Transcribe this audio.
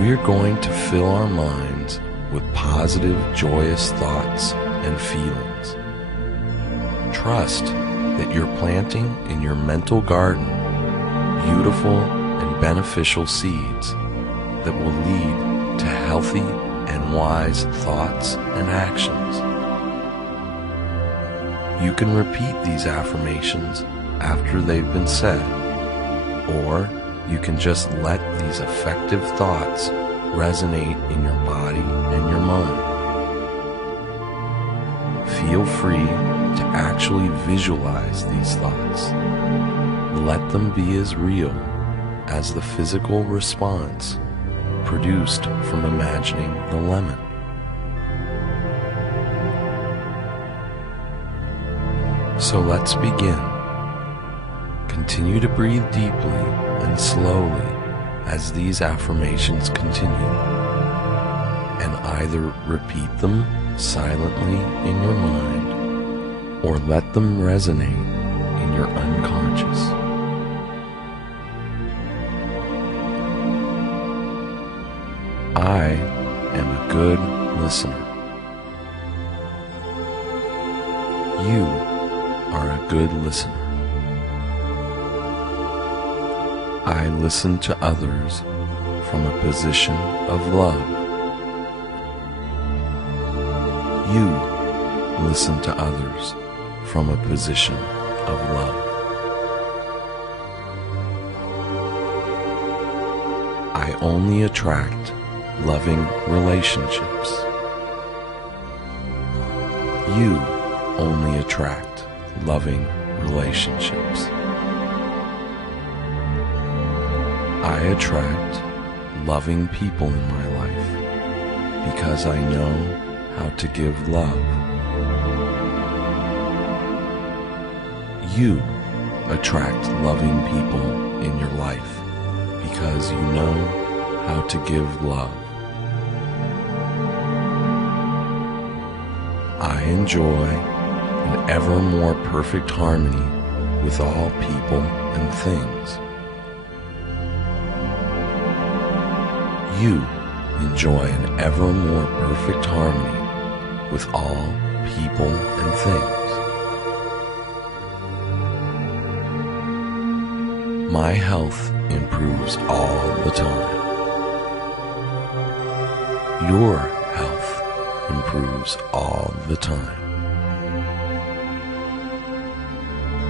we are going to fill our minds with positive, joyous thoughts and feelings. Trust that you're planting in your mental garden beautiful and beneficial seeds that will lead to healthy and wise thoughts and actions. You can repeat these affirmations after they've been said, or you can just let these effective thoughts resonate in your body and your mind. Feel free to actually visualize these thoughts. Let them be as real as the physical response produced from imagining the lemon. So let's begin. Continue to breathe deeply and slowly as these affirmations continue, and either repeat them silently in your mind or let them resonate in your unconscious. I am a good listener. You are a good listener. I listen to others from a position of love. You listen to others from a position of love. I only attract loving relationships. You only attract loving relationships. I attract loving people in my life because I know how to give love. You attract loving people in your life because you know how to give love. I enjoy an ever more perfect harmony with all people and things. You enjoy an ever more perfect harmony with all people and things. My health improves all the time. Your health improves all the time.